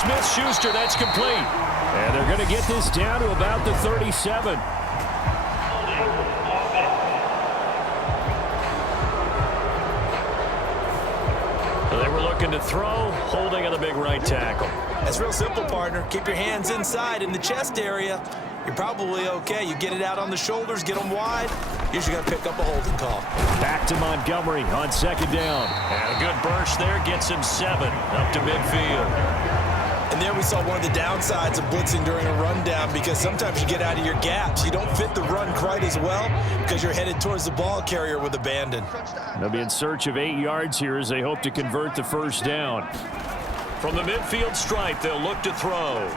Smith-Schuster, that's complete. And they're going to get this down to about the 37. They were looking to throw, holding on the big right tackle. That's real simple, partner. Keep your hands inside in the chest area. You're probably okay. You get it out on the shoulders, get them wide. Usually going to pick up a holding call. Back to Montgomery on second down. And a good burst there gets him 7 up to midfield. And there we saw one of the downsides of blitzing during a rundown, because sometimes you get out of your gaps. You don't fit the run quite as well because you're headed towards the ball carrier with abandon. They'll be in search of 8 yards here as they hope to convert the first down. From the midfield stripe, they'll look to throw.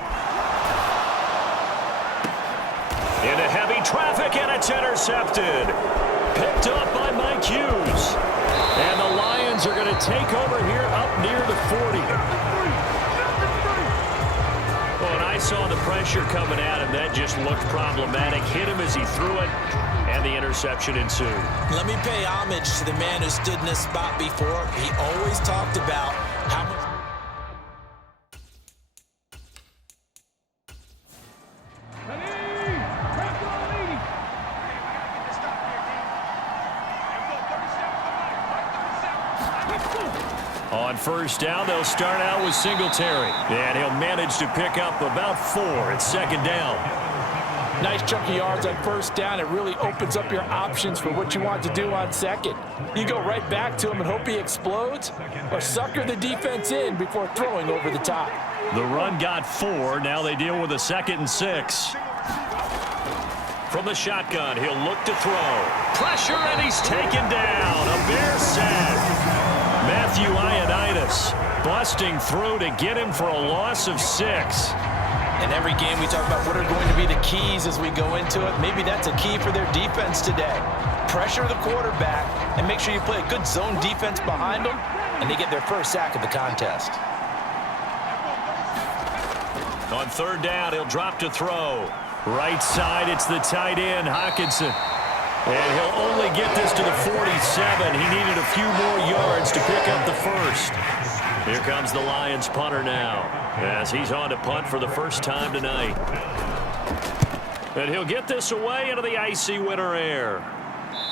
Into heavy traffic, and it's intercepted. Picked up by Mike Hughes. And the Lions are going to take over here up near the 40. I saw the pressure coming at him. That just looked problematic. Hit him as he threw it, and the interception ensued. Let me pay homage to the man who stood in this spot before. He always talked about how much... On first down, they'll start out with Singletary. And he'll manage to pick up about 4 at second down. Nice chunk of yards on first down. It really opens up your options for what you want to do on second. You go right back to him and hope he explodes, or sucker the defense in before throwing over the top. The run got 4. Now they deal with a 2nd and 6. From the shotgun, he'll look to throw. Pressure, and he's taken down. A Bear sack. Matthew Ioannidis busting through to get him for a loss of 6. In every game we talk about what are going to be the keys as we go into it. Maybe that's a key for their defense today. Pressure the quarterback and make sure you play a good zone defense behind them, and they get their first sack of the contest. On third down, he'll drop to throw. Right side, it's the tight end, Hockenson. And he'll only get this to the 47. He needed a few more yards to pick up the first. Here comes the Lions punter now, as he's on to punt for the first time tonight. And he'll get this away into the icy winter air.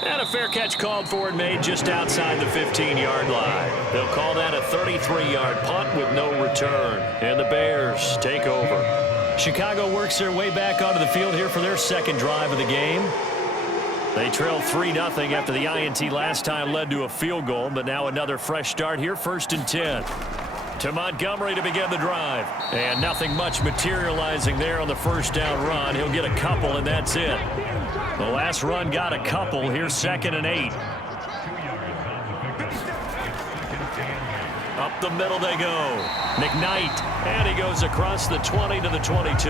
And a fair catch called for and made just outside the 15-yard line. They'll call that a 33-yard punt with no return. And the Bears take over. Chicago works their way back onto the field here for their second drive of the game. They trailed 3-0 after the INT last time led to a field goal, but now another fresh start here, 1st and 10. To Montgomery to begin the drive. And nothing much materializing there on the first down run. He'll get a couple, and that's it. The last run got a couple. Here's 2nd and 8. Up the middle they go. McKnight, and he goes across the 20 to the 22.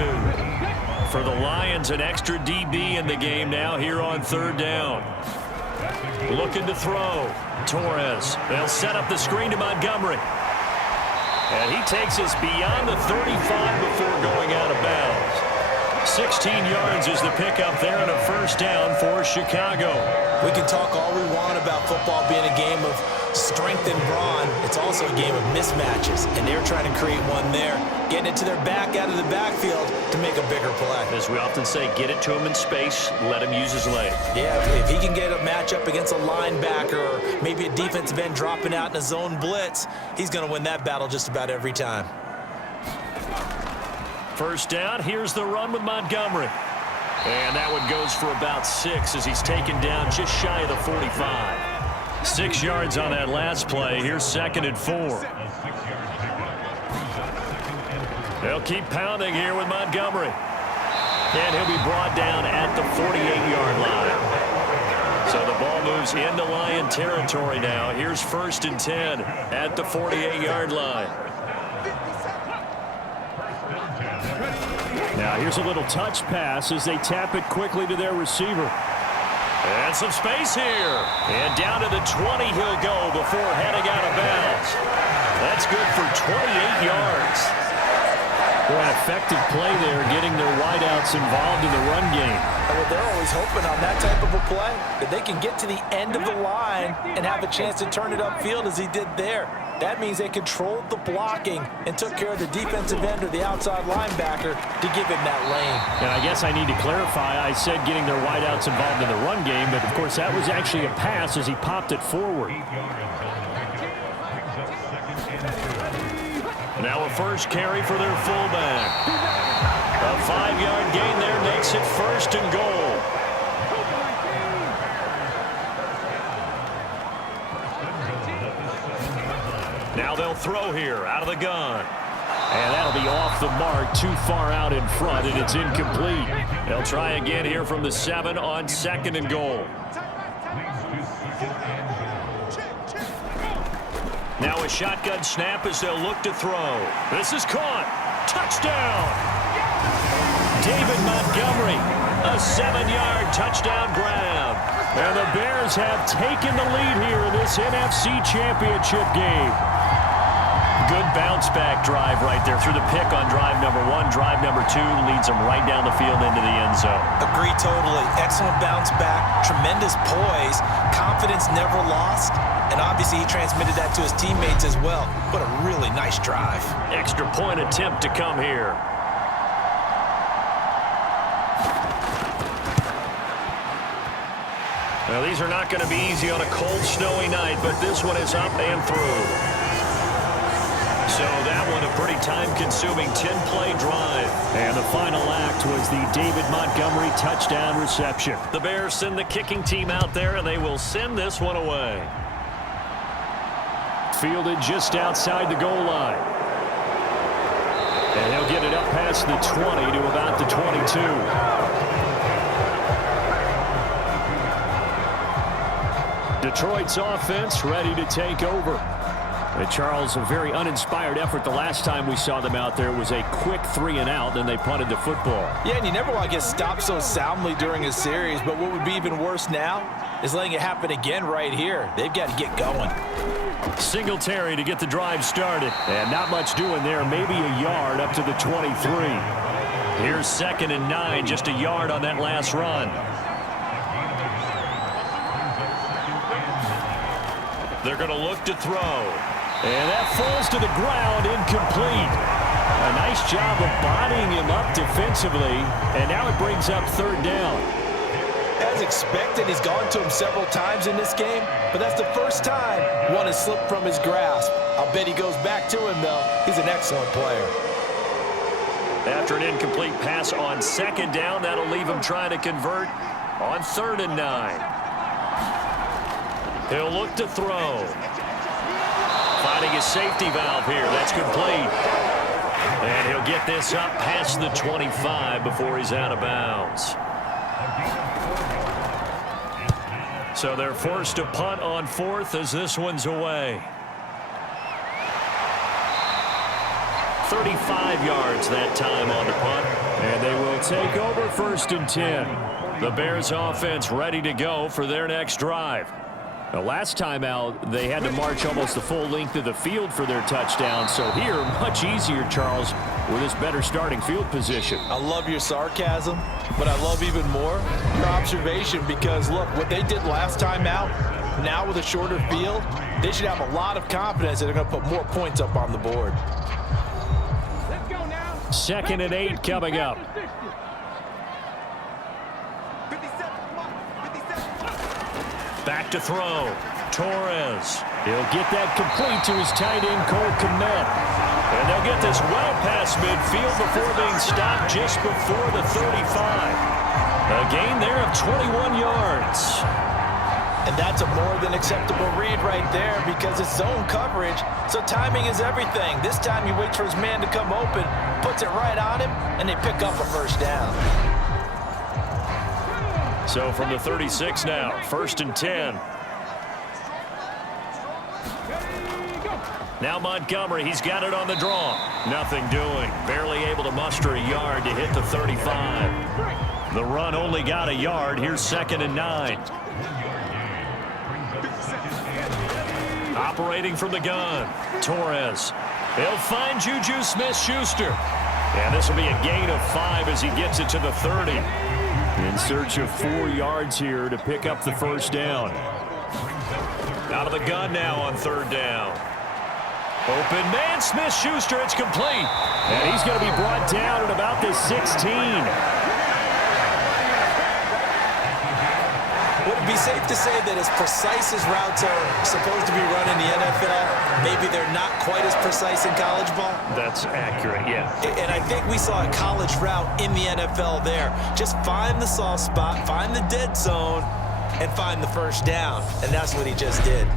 For the Lions, an extra DB in the game now here on third down. Looking to throw. Torres. They'll set up the screen to Montgomery. And he takes us beyond the 35 before going out of bounds. 16 yards is the pickup there and a first down for Chicago. We can talk all we want about football being a game of strength and brawn. It's also a game of mismatches, and they're trying to create one there, getting it to their back out of the backfield to make a bigger play. As we often say, get it to him in space, let him use his leg. Yeah, if he can get a matchup against a linebacker or maybe a defensive end dropping out in a zone blitz, he's going to win that battle just about every time. First down, here's the run with Montgomery. And that one goes for about 6 as he's taken down just shy of the 45. 6 yards on that last play. Here's 2nd and 4. They'll keep pounding here with Montgomery. And he'll be brought down at the 48-yard line. So the ball moves into Lion territory now. Here's 1st and 10 at the 48-yard line. Now here's a little touch pass as they tap it quickly to their receiver. And some space here. And down to the 20 he'll go before heading out of bounds. That's good for 28 yards. Boy, a effective play there, getting their wideouts involved in the run game. Well, they're always hoping on that type of a play that they can get to the end of the line and have a chance to turn it upfield as he did there. That means they controlled the blocking and took care of the defensive end or the outside linebacker to give him that lane. And I guess I need to clarify, I said getting their wideouts involved in the run game, but of course that was actually a pass as he popped it forward. Now a first carry for their fullback. A 5-yard gain there makes it 1st and goal. Now they'll throw here out of the gun. And that'll be off the mark, too far out in front, and it's incomplete. They'll try again here from the 7 on 2nd and goal. Now a shotgun snap as they'll look to throw. This is caught. Touchdown! David Montgomery, a 7-yard touchdown grab. And the Bears have taken the lead here in this NFC Championship game. Good bounce-back drive right there through the pick on drive number 1. Drive number 2 leads them right down the field into the end zone. Agree totally. Excellent bounce back, tremendous poise, confidence never lost, and obviously he transmitted that to his teammates as well. What a really nice drive. Extra point attempt to come here. Well, these are not going to be easy on a cold, snowy night, but this one is up and through. So that one a pretty time-consuming 10-play drive. And the final act was the David Montgomery touchdown reception. The Bears send the kicking team out there, and they will send this one away. Fielded just outside the goal line. And he'll get it up past the 20 to about the 22. Detroit's offense ready to take over. And Charles, a very uninspired effort the last time we saw them out there. It was a quick 3-and-out, then they punted the football. Yeah, and you never want to get stopped so soundly during a series, but what would be even worse now is letting it happen again right here. They've got to get going. Singletary to get the drive started. And not much doing there, maybe a yard up to the 23. Here's 2nd and 9, just a yard on that last run. They're going to look to throw. And that falls to the ground, incomplete. A nice job of bodying him up defensively. And now it brings up 3rd down. As expected, he's gone to him several times in this game, but that's the first time one has slipped from his grasp. I'll bet he goes back to him, though. He's an excellent player. After an incomplete pass on 2nd down, that'll leave him trying to convert on 3rd and 9. He'll look to throw. Finding his safety valve here. That's complete. And he'll get this up past the 25 before he's out of bounds. So they're forced to punt on 4th as this one's away. 35 yards that time on the punt. And they will take over 1st and 10. The Bears offense ready to go for their next drive. The last time out, they had to march almost the full length of the field for their touchdown. So here, much easier, Charles, with this better starting field position. I love your sarcasm, but I love even more your observation because, look, what they did last time out, now with a shorter field, they should have a lot of confidence that they're going to put more points up on the board. 2nd and 8 coming up. Back to throw. Torres. He'll get that complete to his tight end, Cole Kmet. And they'll get this well past midfield before being stopped just before the 35. A gain there of 21 yards. And that's a more than acceptable read right there because it's zone coverage, so timing is everything. This time he waits for his man to come open, puts it right on him, and they pick up a 1st down. So from the 36 now, 1st and 10. Now Montgomery, he's got it on the draw. Nothing doing. Barely able to muster a yard to hit the 35. The run only got a yard. Here's 2nd and 9. Operating from the gun. Torres. He'll find Juju Smith-Schuster. And this will be a gain of 5 as he gets it to the 30. In search of 4 yards here to pick up the first down. Out of the gun now on 3rd down. Open man, Smith-Schuster, it's complete. And he's going to be brought down at about the 16. Would it be safe to say that as precise as routes are supposed to be run in the NFL, maybe they're not quite as precise in college ball? That's accurate, yeah. And I think we saw a college route in the NFL there. Just find the soft spot, find the dead zone, and find the first down. And that's what he just did.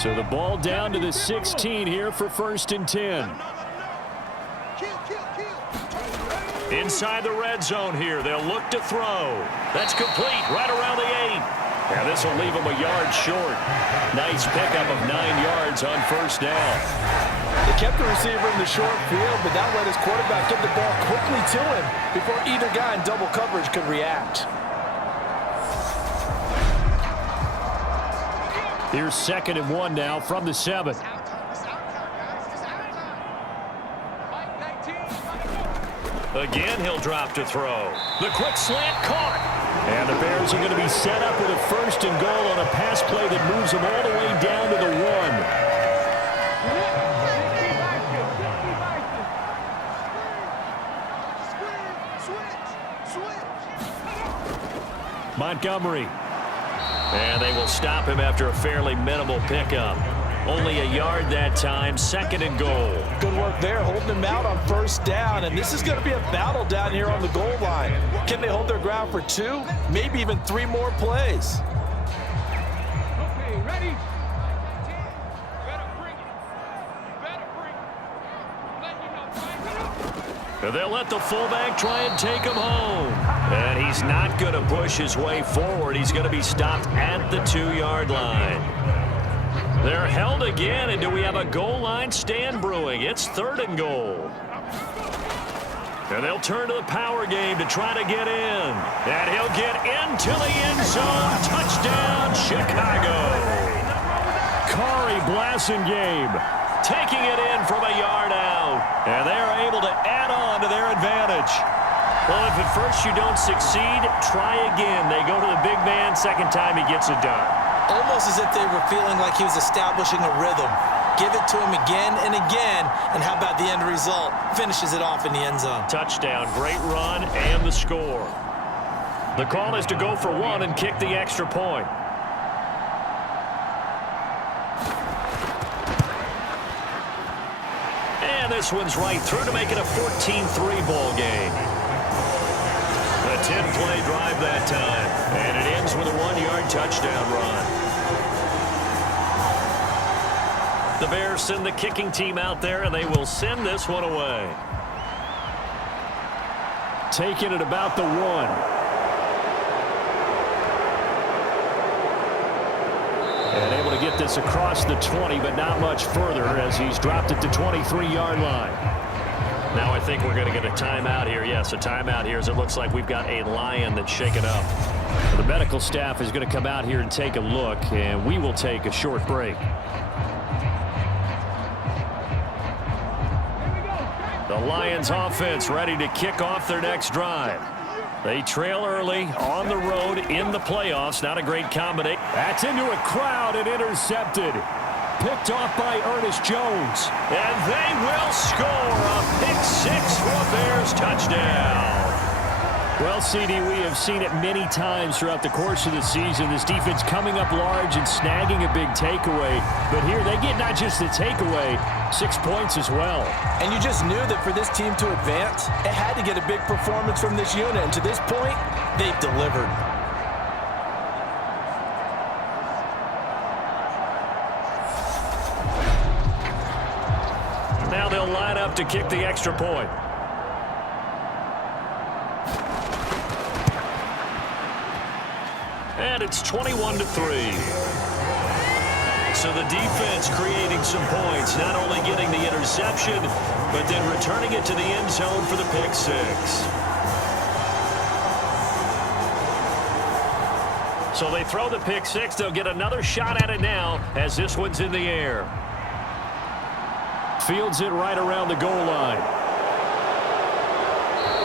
So the ball down to the 16 here for 1st and 10. Inside the red zone here. They'll look to throw. That's complete right around the 8. Now this will leave him a yard short. Nice pickup of 9 yards on 1st down. They kept the receiver in the short field, but that let his quarterback get the ball quickly to him before either guy in double coverage could react. Here's 2nd and 1 now from the 7. Again, he'll drop to throw. The quick slant caught. And the Bears are going to be set up with a 1st and goal on a pass play that moves them all the way down to the 1. Montgomery. And they will stop him after a fairly minimal pickup. Only a yard that time, 2nd and goal. Good work there, holding him out on 1st down. And this is going to be a battle down here on the goal line. Can they hold their ground for 2, maybe even 3 more plays? Okay, ready? They'll let the fullback try and take him home. And he's not going to push his way forward. He's going to be stopped at the 2-yard line. They're held again, and do we have a goal line stand brewing? It's 3rd and goal. And they'll turn to the power game to try to get in. And he'll get into the end zone. Touchdown, Chicago. Kari Blasingame taking it in from a yard out. And they are able to add on to their advantage. Well, if at first you don't succeed, try again. They go to the big man. 2nd time he gets it done. Almost as if they were feeling like he was establishing a rhythm. Give it to him again and again, and how about the end result? Finishes it off in the end zone. Touchdown, great run, and the score. The call is to go for 1 and kick the extra point. And this one's right through to make it a 14-3 ball game. A 10-play drive that time, and it ends with a 1-yard touchdown run. The Bears send the kicking team out there, and they will send this one away. Taking it about the 1. And able to get this across the 20, but not much further as he's dropped it to 23-yard line. Now I think we're going to get a timeout here. Yes, a timeout here as it looks like we've got a Lion that's shaken up. The medical staff is going to come out here and take a look, and we will take a short break. The Lions offense ready to kick off their next drive. They trail early on the road in the playoffs. Not a great combination. That's into a crowd and intercepted. Picked off by Ernest Jones. And they will score a pick-6 for a Bears touchdown. Well, CD, we have seen it many times throughout the course of the season. This defense coming up large and snagging a big takeaway. But here they get not just the takeaway, 6 points as well. And you just knew that for this team to advance, it had to get a big performance from this unit. And to this point, they've delivered. Now they'll line up to kick the extra point. And it's 21-3. So the defense creating some points, not only getting the interception, but then returning it to the end zone for the pick-6. So they throw the pick-6. They'll get another shot at it now as this one's in the air. Fields it right around the goal line.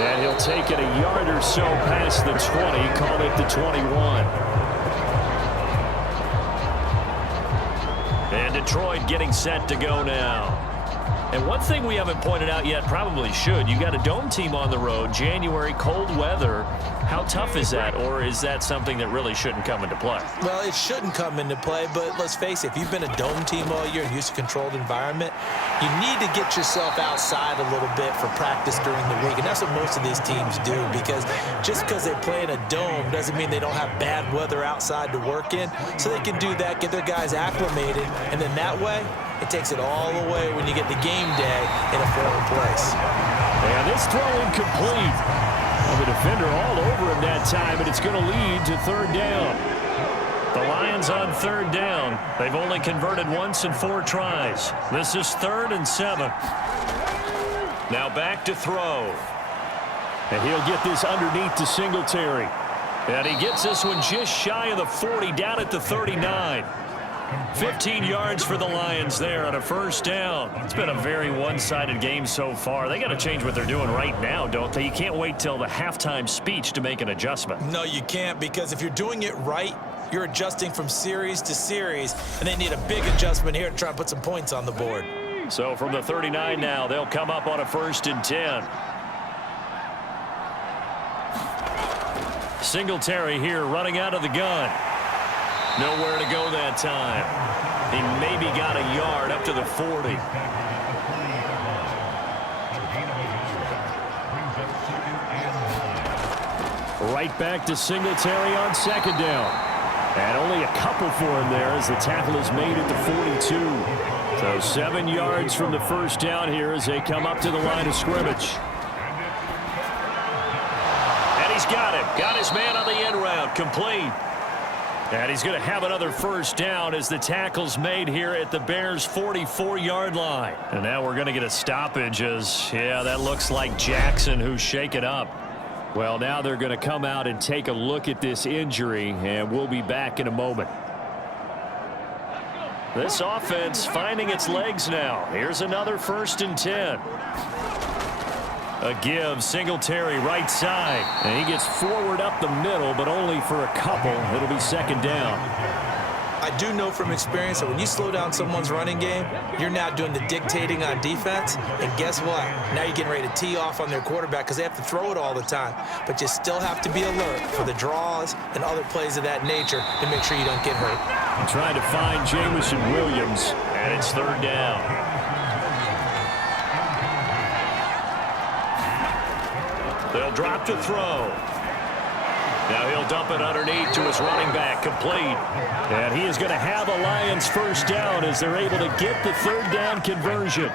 And he'll take it a yard or so past the 20, call it the 21. And Detroit getting set to go now. And one thing we haven't pointed out yet, probably should, you got a dome team on the road, January, cold weather. How tough is that, or is that something that really shouldn't come into play? Well, it shouldn't come into play, but let's face it, if you've been a dome team all year and used to a controlled environment, you need to get yourself outside a little bit for practice during the week, and that's what most of these teams do, because just because they play in a dome doesn't mean they don't have bad weather outside to work in, so they can do that, get their guys acclimated, and then that way, it takes it all the way when you get to game day in a foreign place. And this throw incomplete. Well, the defender all over him that time, and it's going to lead to third down. The Lions on third down. They've only converted once in 4 tries. This is 3rd and 7. Now back to throw. And he'll get this underneath to Singletary. And he gets this one just shy of the 40, down at the 39. 15 yards for the Lions there on a first down. It's been a very one-sided game so far. They got to change what they're doing right now, don't they? You can't wait till the halftime speech to make an adjustment. No, you can't, because if you're doing it right, you're adjusting from series to series, and they need a big adjustment here to try and put some points on the board. So from the 39 now, they'll come up on a 1st and 10. Singletary here running out of the gun. Nowhere to go that time. He maybe got a yard up to the 40. Right back to Singletary on 2nd down. And only a couple for him there as the tackle is made at the 42. So 7 yards from the first down here as they come up to the line of scrimmage. And he's got him. Got his man on the end route. Complete. And he's going to have another first down as the tackle's made here at the Bears' 44-yard line. And now we're going to get a stoppage as, yeah, that looks like Jackson who's shaken up. Well, now they're going to come out and take a look at this injury, and we'll be back in a moment. This offense finding its legs now. Here's another 1st and 10. A give, Singletary right side. And he gets forward up the middle, but only for a couple. It'll be 2nd down. I do know from experience that when you slow down someone's running game, you're now doing the dictating on defense. And guess what? Now you're getting ready to tee off on their quarterback because they have to throw it all the time. But you still have to be alert for the draws and other plays of that nature to make sure you don't get hurt. I'm trying to find Jamison Williams, and it's 3rd down. They'll drop to throw. Now he'll dump it underneath to his running back, complete. And he is going to have a Lions first down as they're able to get the 3rd down conversion.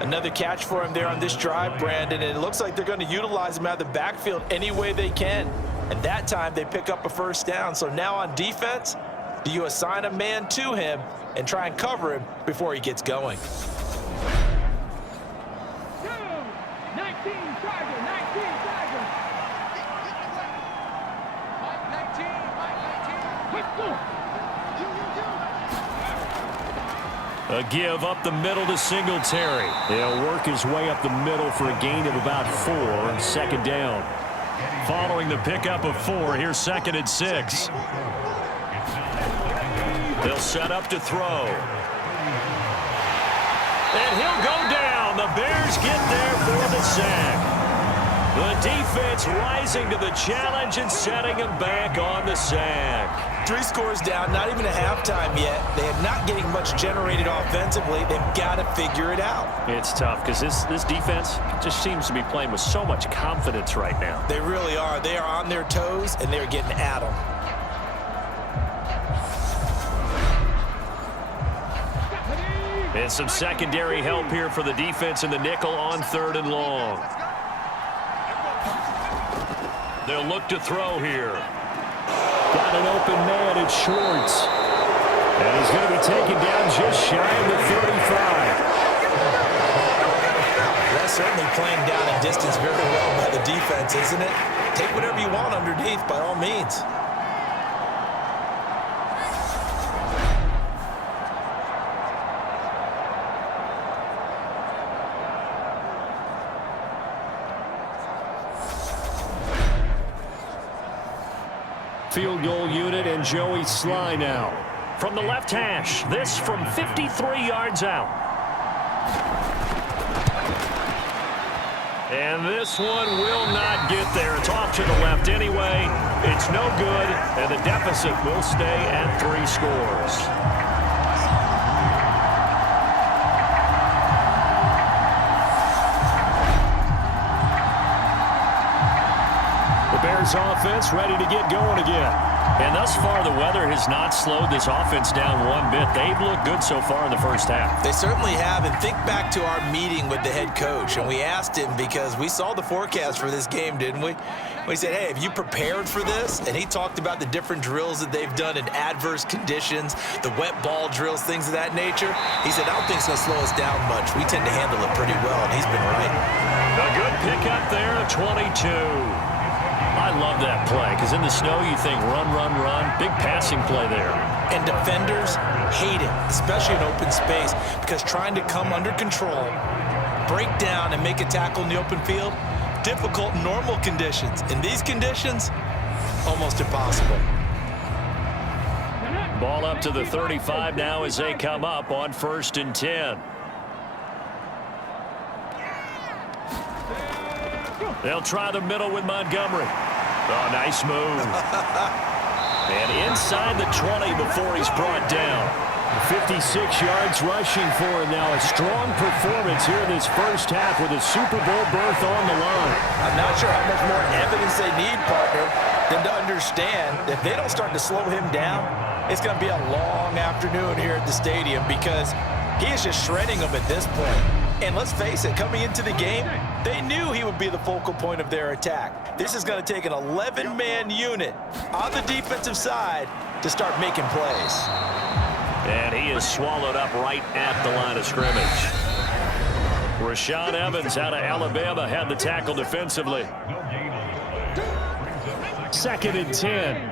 Another catch for him there on this drive, Brandon, and it looks like they're going to utilize him out of the backfield any way they can. And that time they pick up a first down. So now on defense, do you assign a man to him and try and cover him before he gets going? 19 Tiger, 19 Tiger. Mike 19, Mike 19. Let's go. A give up the middle to Singletary. He'll work his way up the middle for a gain of about 4. 2nd down. Following the pickup of 4, here's 2nd and 6. They'll set up to throw. And he'll go down. The Bears get there for the sack. The defense rising to the challenge and setting him back on the sack. 3 scores down, not even a halftime yet. They are not getting much generated offensively. They've got to figure it out. It's tough because this defense just seems to be playing with so much confidence right now. They really are. They are on their toes, and they're getting at them. And some secondary help here for the defense in the nickel on 3rd and long. They'll look to throw here. Got an open man at Schwartz. And he's going to be taken down just shy of the 35. That's certainly playing down a distance very well by the defense, isn't it? Take whatever you want underneath, by all means. field goal unit, and Joey Sly now. From the left hash, this from 53 yards out. And this one will not get there. It's off to the left anyway. It's no good, and the deficit will stay at 3 scores. Bears offense ready to get going again. And thus far, the weather has not slowed this offense down one bit. They've looked good so far in the first half. They certainly have. And think back to our meeting with the head coach. And we asked him because we saw the forecast for this game, didn't we? We said, hey, have you prepared for this? And he talked about the different drills that they've done in adverse conditions, the wet ball drills, things of that nature. He said, I don't think it's going to slow us down much. We tend to handle it pretty well, and he's been right. A good pickup there, 22. I love that play because in the snow you think run, run, run. Big passing play there. And defenders hate it, especially in open space, because trying to come under control, break down, and make a tackle in the open field, difficult in normal conditions. In these conditions, almost impossible. Ball up to the 35 now as they come up on 1st and 10. They'll try the middle with Montgomery. Oh, nice move. And inside the 20 before he's brought down. 56 yards rushing for him now. A strong performance here in this first half with a Super Bowl berth on the line. I'm not sure how much more evidence they need, partner, than to understand that if they don't start to slow him down, it's going to be a long afternoon here at the stadium because he is just shredding them at this point. And let's face it, coming into the game, they knew he would be the focal point of their attack. This is going to take an 11-man unit on the defensive side to start making plays. And he is swallowed up right at the line of scrimmage. Rashaan Evans out of Alabama had the tackle defensively. 2nd and 10.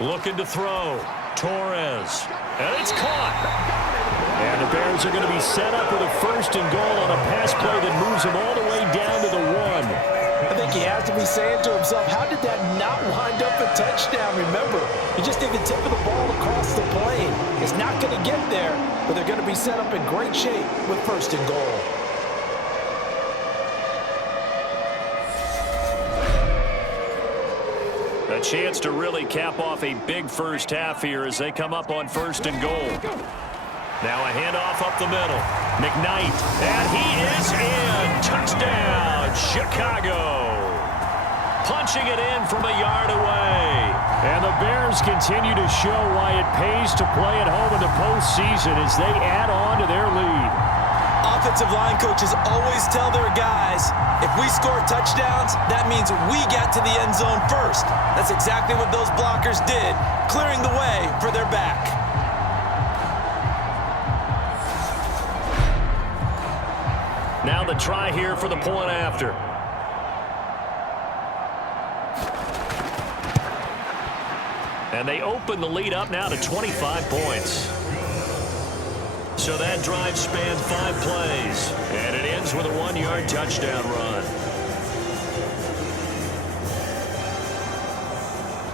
Looking to throw. Torres. And it's caught. And the Bears are going to be set up with a 1st and goal on a pass play that moves them all the way down to the 1. I think he has to be saying to himself, how did that not wind up a touchdown? Remember, you just need the tip of the ball across the plane. It's not going to get there, but they're going to be set up in great shape with 1st and goal. A chance to really cap off a big first half here as they come up on 1st and goal. Now a handoff up the middle. McKnight, and he is in. Touchdown, Chicago. Punching it in from a yard away. And the Bears continue to show why it pays to play at home in the postseason as they add on to their lead. Offensive line coaches always tell their guys, if we score touchdowns, that means we got to the end zone first. That's exactly what those blockers did, clearing the way for their back. Now the try here for the point after. And they open the lead up now to 25 points. So that drive spanned 5 plays, and it ends with a 1-yard touchdown run.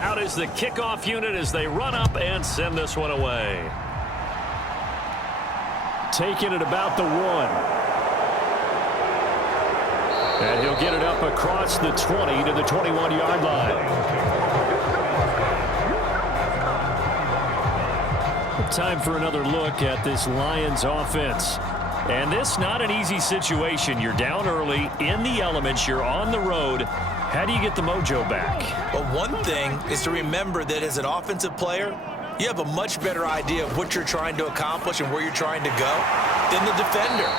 Out is the kickoff unit as they run up and send this one away. Taking it about the 1. And he'll get it up across the 20 to the 21-yard line. Time for another look at this Lions offense. And this not an easy situation. You're down early, in the elements, you're on the road. How do you get the mojo back? Well, one thing is to remember that as an offensive player, you have a much better idea of what you're trying to accomplish and where you're trying to go than the defender.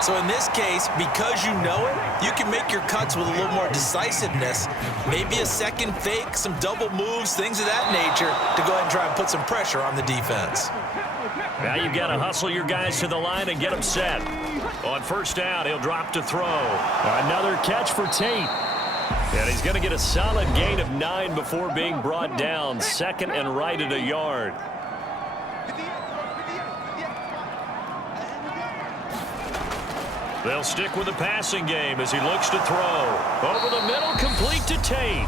So in this case, because you know it, you can make your cuts with a little more decisiveness. Maybe a second fake, some double moves, things of that nature to go ahead and try and put some pressure on the defense. Now you've got to hustle your guys to the line and get them set. On 1st down, he'll drop to throw. Another catch for Tate. And he's going to get a solid gain of 9 before being brought down. 2nd and right at a yard. They'll stick with the passing game as he looks to throw. Over the middle, complete to Tate.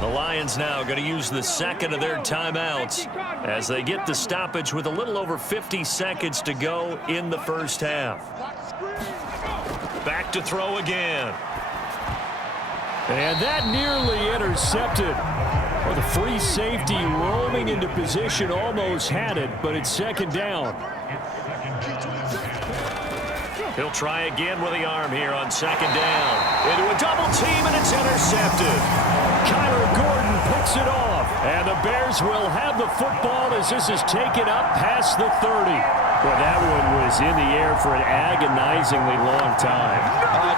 The Lions now going to use the second of their timeouts as they get the stoppage with a little over 50 seconds to go in the first half. Back to throw again. And that nearly intercepted. Well, the free safety roaming into position almost had it, but it's second down. He'll try again with the arm here on second down. Into a double team, and it's intercepted. Kyler Gordon picks it off. And the Bears will have the football as this is taken up past the 30. Well, that one was in the air for an agonizingly long time.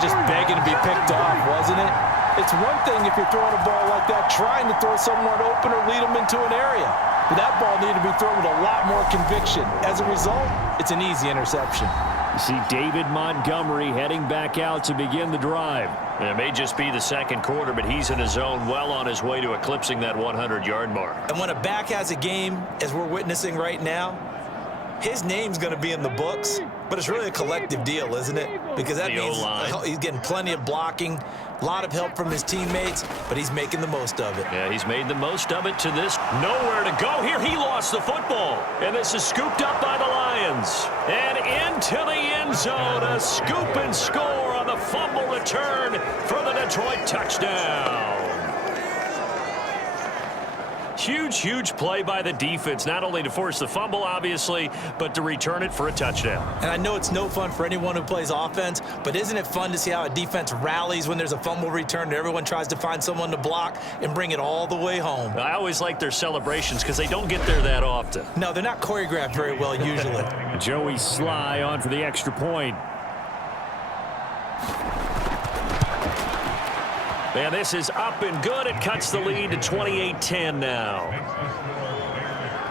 Just begging to be picked off, wasn't it? It's one thing if you're throwing a ball like that, trying to throw someone open or lead them into an area. But that ball needed to be thrown with a lot more conviction. As a result, it's an easy interception. You see David Montgomery heading back out to begin the drive. It may just be the second quarter, but he's in his zone, well on his way to eclipsing that 100-yard mark. And when a back has a game, as we're witnessing right now, his name's going to be in the books, but it's really a collective deal, isn't it? Because that means he's getting plenty of blocking, a lot of help from his teammates, but he's making the most of it. Yeah, he's made the most of it to this. Nowhere to go here. He lost the football. And this is scooped up by the Lions. And into the end zone, a scoop and score on the fumble return for the Detroit touchdown. Huge, huge play by the defense, not only to force the fumble, obviously, but to return it for a touchdown. And I know it's no fun for anyone who plays offense, but isn't it fun to see how a defense rallies when there's a fumble return and everyone tries to find someone to block and bring it all the way home? I always like their celebrations because they don't get there that often. No, they're not choreographed very well usually. Joey Sly on for the extra point. And this is up and good. It cuts the lead to 28-10 now.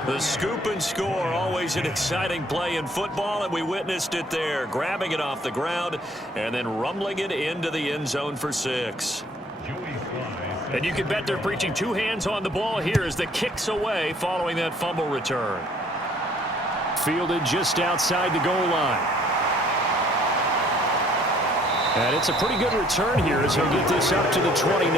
The scoop and score, always an exciting play in football, and we witnessed it there. Grabbing it off the ground and then rumbling it into the end zone for 6. And you can bet they're preaching two hands on the ball here as the kick's away following that fumble return. Fielded just outside the goal line. And it's a pretty good return here as he'll get this up to the 29.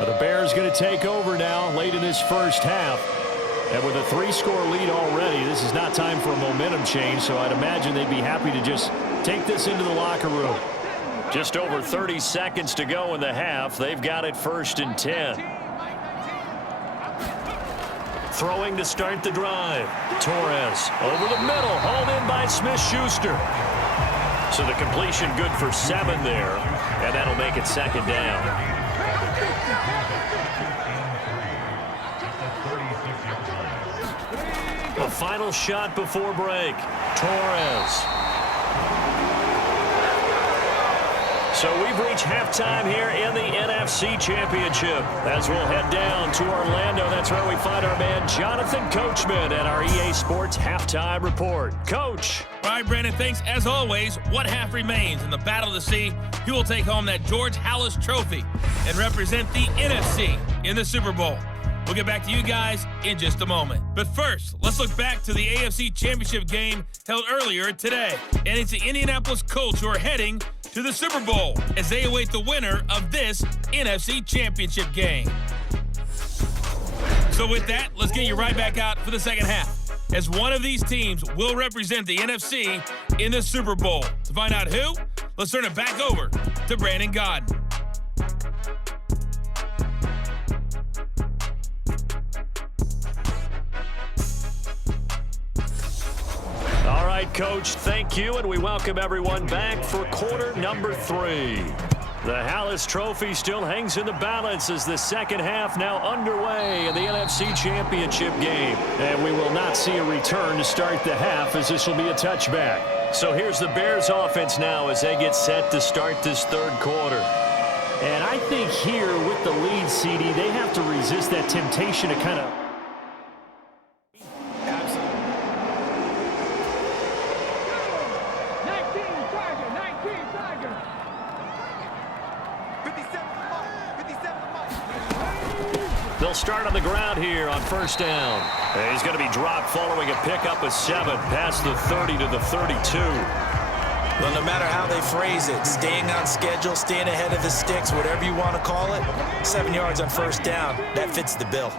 But the Bears going to take over now late in this first half. And with a 3-score lead already, this is not time for a momentum change, so I'd imagine they'd be happy to just take this into the locker room. Just over 30 seconds to go in the half. They've got it 1st and 10. Throwing to start the drive. Torres over the middle, hauled in by Smith-Schuster. So the completion good for 7 there, and that'll make it 2nd down. A final shot before break. Torres. So we've reached halftime here in the NFC Championship. As we'll head down to Orlando, that's where we find our man Jonathan Coachman at our EA Sports Halftime Report. Coach. All right, Brandon, thanks. As always, one half remains in the battle to see who will take home that George Halas Trophy and represent the NFC in the Super Bowl. We'll get back to you guys in just a moment. But first, let's look back to the AFC Championship game held earlier today. And it's the Indianapolis Colts who are heading to the Super Bowl as they await the winner of this NFC Championship game. So with that, let's get you right back out for the second half, as one of these teams will represent the NFC in the Super Bowl. To find out who, let's turn it back over to Brandon Godden. All right, Coach, thank you, and we welcome everyone back for quarter number 3. The Halas Trophy still hangs in the balance as the second half now underway in the NFC Championship game. And we will not see a return to start the half as this will be a touchback. So here's the Bears offense now as they get set to start this third quarter. And I think here with the lead, CD, they have to resist that temptation to kind of... 57 the mic. They'll start on the ground here on first down. And he's going to be dropped following a pickup of 7 past the 30 to the 32. Well, no matter how they phrase it, staying on schedule, staying ahead of the sticks, whatever you want to call it, 7 yards on first down, that fits the bill.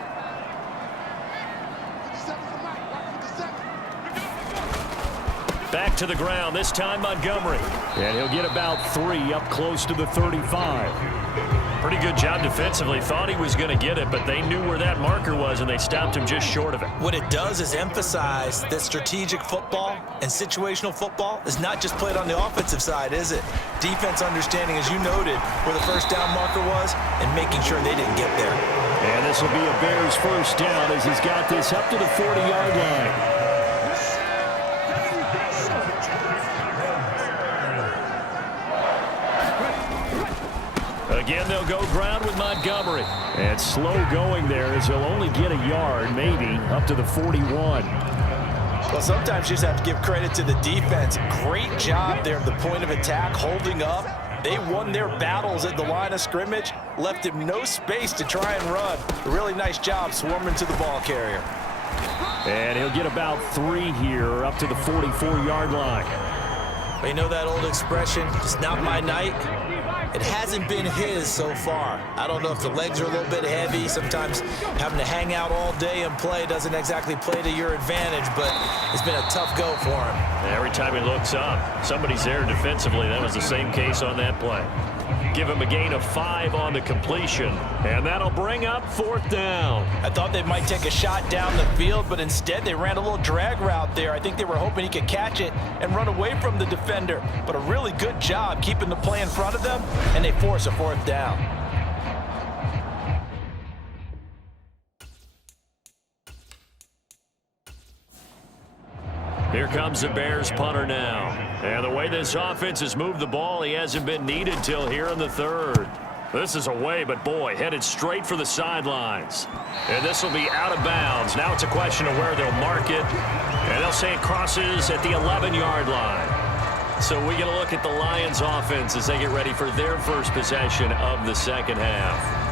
Back to the ground, this time Montgomery. And he'll get about 3 up close to the 35. Pretty good job defensively. Thought he was going to get it, but they knew where that marker was, and they stopped him just short of it. What it does is emphasize that strategic football and situational football is not just played on the offensive side, is it? Defense understanding, as you noted, where the first down marker was and making sure they didn't get there. And this will be a Bears first down as he's got this up to the 40-yard line. Again, they'll go ground with Montgomery. And slow going there as he'll only get a yard, maybe, up to the 41. Well, sometimes you just have to give credit to the defense. Great job there at the point of attack, holding up. They won their battles at the line of scrimmage, left him no space to try and run. A really nice job swarming to the ball carrier. And he'll get about 3 here, up to the 44-yard line. You know that old expression, it's not my night? It hasn't been his so far. I don't know if the legs are a little bit heavy. Sometimes having to hang out all day and play doesn't exactly play to your advantage, but it's been a tough go for him. Every time he looks up, somebody's there defensively. That was the same case on that play. Give him a gain of 5 on the completion, and that'll bring up 4th down. I thought they might take a shot down the field, but instead they ran a little drag route there. I think they were hoping he could catch it and run away from the defender, but a really good job keeping the play in front of them, and they force a 4th down. Here comes the Bears punter now. And the way this offense has moved the ball, he hasn't been needed till here in the 3rd. This is away, but boy, headed straight for the sidelines. And this will be out of bounds. Now it's a question of where they'll mark it. And they'll say it crosses at the 11-yard line. So we get a look at the Lions offense as they get ready for their first possession of the second half.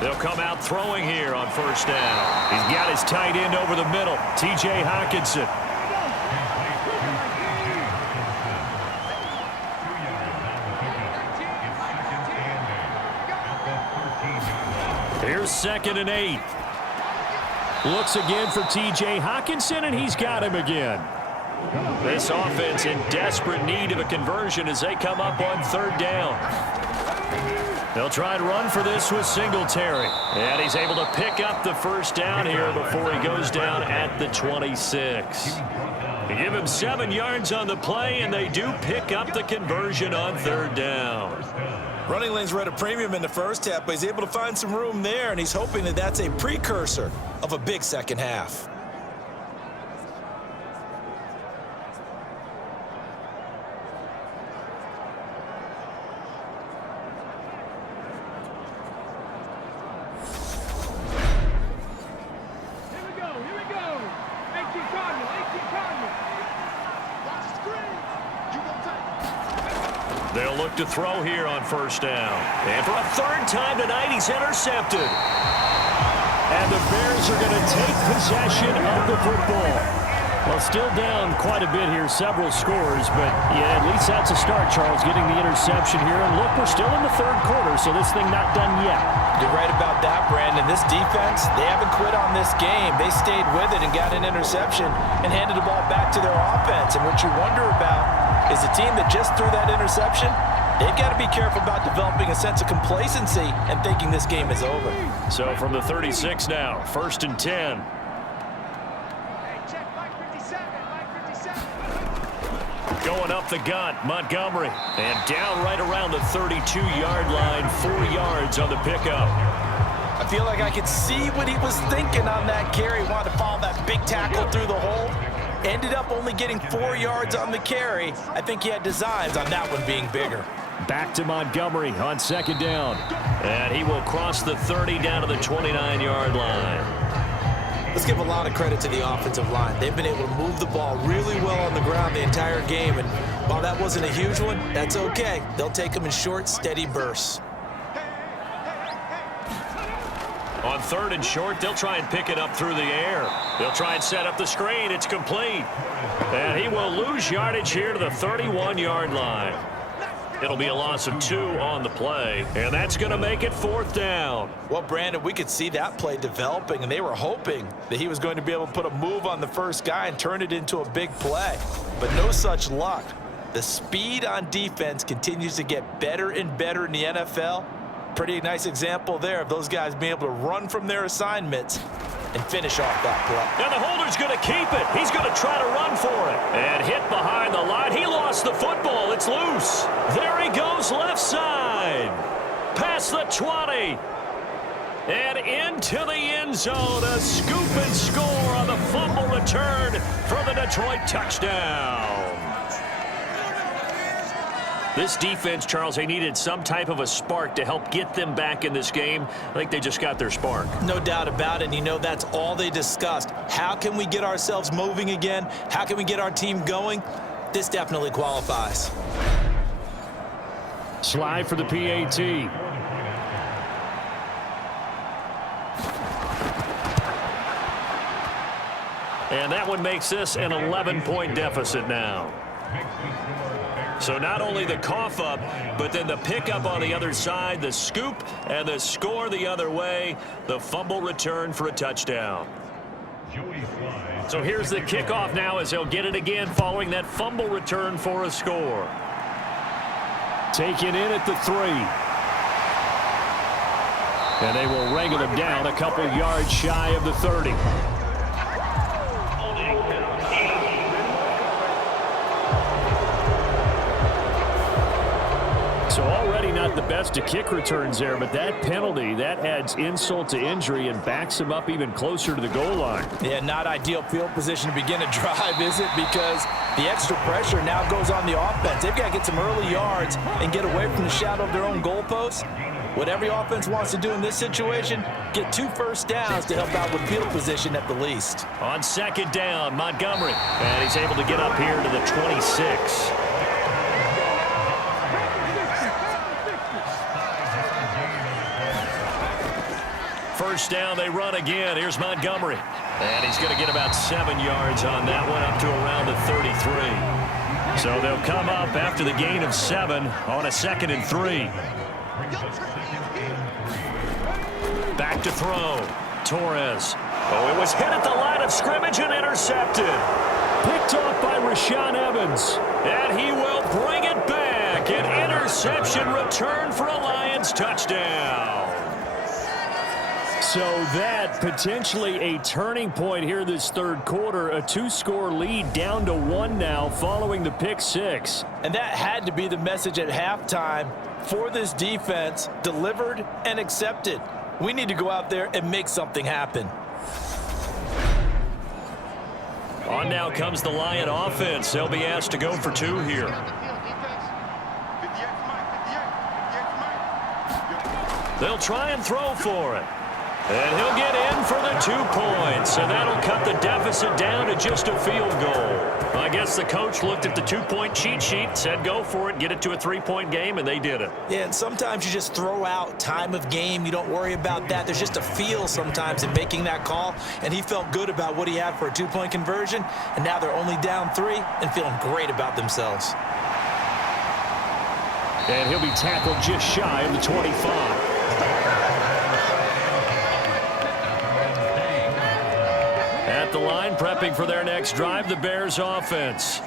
They'll come out throwing here on first down. He's got his tight end over the middle, T.J. Hockenson. Here's 2nd and 8. Looks again for T.J. Hockenson, and he's got him again. This offense in desperate need of a conversion as they come up on 3rd down. They'll try and run for this with Singletary. And he's able to pick up the first down here before he goes down at the 26. They give him 7 yards on the play, and they do pick up the conversion on 3rd down. Running lanes were at a premium in the first half, but he's able to find some room there, and he's hoping that that's a precursor of a big second half. They'll look to throw here on first down. And for a 3rd time tonight, he's intercepted. And the Bears are going to take possession of the football. Well, still down quite a bit here, several scores, but yeah, at least that's a start, Charles, getting the interception here. And look, we're still in the 3rd quarter, so this thing not done yet. You're right about that, Brandon. This defense, they haven't quit on this game. They stayed with it and got an interception and handed the ball back to their offense. And what you wonder about is a team that just threw that interception, they've got to be careful about developing a sense of complacency and thinking this game is over. So from the 36 now, 1st and 10. Going up the gut, Montgomery. And down right around the 32-yard line, 4 yards on the pickup. I feel like I could see what he was thinking on that carry. He wanted to follow that big tackle through the hole. Ended up only getting 4 yards on the carry. I think he had designs on that one being bigger. Back to Montgomery on 2nd down. And he will cross the 30 down to the 29-yard line. Let's give a lot of credit to the offensive line. They've been able to move the ball really well on the ground the entire game, and while that wasn't a huge one, that's okay. They'll take them in short, steady bursts. On 3rd and short, they'll try and pick it up through the air. They'll try and set up the screen. It's complete. And he will lose yardage here to the 31-yard line. It'll be a loss of 2 on the play, and that's going to make it 4th down. Well, Brandon, we could see that play developing, and they were hoping that he was going to be able to put a move on the first guy and turn it into a big play. But no such luck. The speed on defense continues to get better and better in the NFL. Pretty nice example there of those guys being able to run from their assignments and finish off that play. And the holder's going to keep it. He's going to try to run for it. And hit behind the line. He lost the football. It's loose. There he goes left side. Past the 20. And into the end zone. A scoop and score on the fumble return for the Detroit touchdown. This defense, Charles, they needed some type of a spark to help get them back in this game. I think they just got their spark. No doubt about it. And you know, that's all they discussed. How can we get ourselves moving again? How can we get our team going? This definitely qualifies. Slide for the PAT. And that one makes this an 11-point deficit now. So not only the cough up, but then the pickup on the other side, the scoop, and the score the other way, the fumble return for a touchdown. So here's the kickoff now as he'll get it again following that fumble return for a score. Taken in at the 3. And they will wrangle him down a couple yards shy of the 30. So already not the best of kick returns there, but that penalty, that adds insult to injury and backs him up even closer to the goal line. Yeah, not ideal field position to begin a drive, is it? Because the extra pressure now goes on the offense. They've got to get some early yards and get away from the shadow of their own goalposts. What every offense wants to do in this situation, get 2 first downs to help out with field position at the least. On 2nd down, Montgomery. And he's able to get up here to the 26. First down, they run again. Here's Montgomery. And he's going to get about 7 yards on that one, up to around the 33. So they'll come up after the gain of 7 on a 2nd and 3. Back to throw. Torres. Oh, it was hit at the line of scrimmage and intercepted. Picked off by Rashaan Evans. And he will bring it back. An interception return for a Lions touchdown. So that potentially a turning point here this 3rd quarter. A 2-score lead down to 1 now following the pick 6. And that had to be the message at halftime for this defense, delivered and accepted. We need to go out there and make something happen. On now comes the Lion offense. They'll be asked to go for 2 here. They'll try and throw for it. And he'll get in for the 2 points. And that'll cut the deficit down to just a field goal. I guess the coach looked at the 2-point cheat sheet, said go for it, get it to a 3-point game, and they did it. Yeah, and sometimes you just throw out time of game. You don't worry about that. There's just a feel sometimes in making that call. And he felt good about what he had for a 2-point conversion. And now they're only down 3 and feeling great about themselves. And he'll be tackled just shy of the 25. At the line, prepping for their next drive, the Bears offense.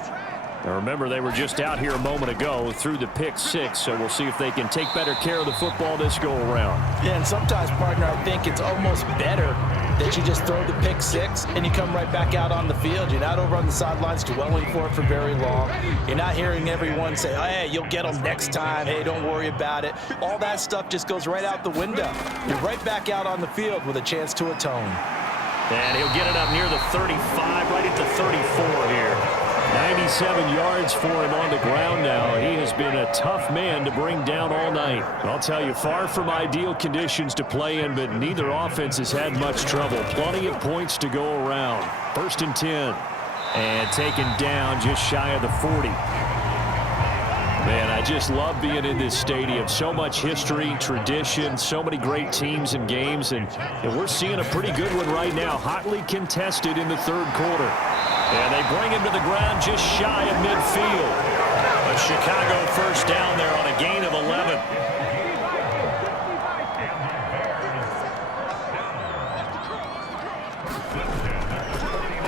Now remember, they were just out here a moment ago through the pick 6, so we'll see if they can take better care of the football this go-around. Yeah, and sometimes, partner, I think it's almost better that you just throw the pick 6 and you come right back out on the field. You're not over on the sidelines dwelling for it for very long. You're not hearing everyone say, hey, you'll get them next time. Hey, don't worry about it. All that stuff just goes right out the window. You're right back out on the field with a chance to atone. And he'll get it up near the 35, right at the 34 here. 47 yards for him on the ground now. He has been a tough man to bring down all night. I'll tell you, far from ideal conditions to play in, but neither offense has had much trouble. Plenty of points to go around. 1st and 10. And taken down just shy of the 40. Man, I just love being in this stadium. So much history, tradition, so many great teams and games, and we're seeing a pretty good one right now. Hotly contested in the 3rd quarter. And they bring him to the ground just shy of midfield. A Chicago 1st down there on a gain of 11.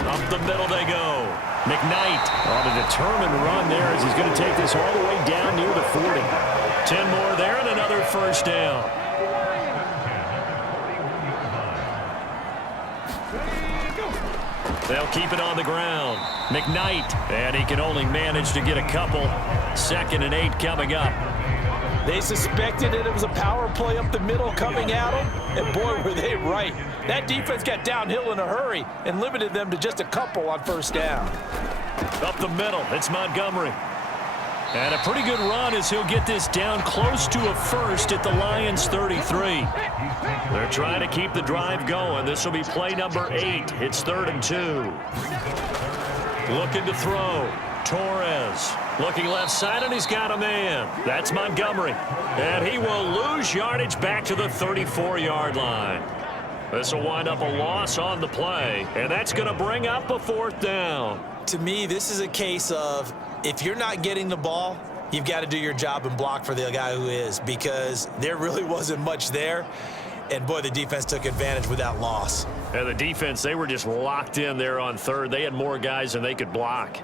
Up the middle they go. McKnight on a determined run there as he's going to take this all the way down near the 40. 10 more there and another 1st down. They'll keep it on the ground. McKnight, and he can only manage to get a couple. 2nd and 8 coming up. They suspected that it was a power play up the middle coming at them, and boy, were they right. That defense got downhill in a hurry and limited them to just a couple on 1st down. Up the middle, it's Montgomery. And a pretty good run as he'll get this down close to a 1st at the Lions' 33. They're trying to keep the drive going. This will be play number 8. It's 3rd and 2. Looking to throw. Torres looking left side, and he's got a man. That's Montgomery. And he will lose yardage back to the 34-yard line. This will wind up a loss on the play, and that's going to bring up a 4th down. To me, this is a case of if you're not getting the ball, you've got to do your job and block for the guy who is, because there really wasn't much there. And, boy, the defense took advantage with that loss. And the defense, they were just locked in there on 3rd. They had more guys than they could block.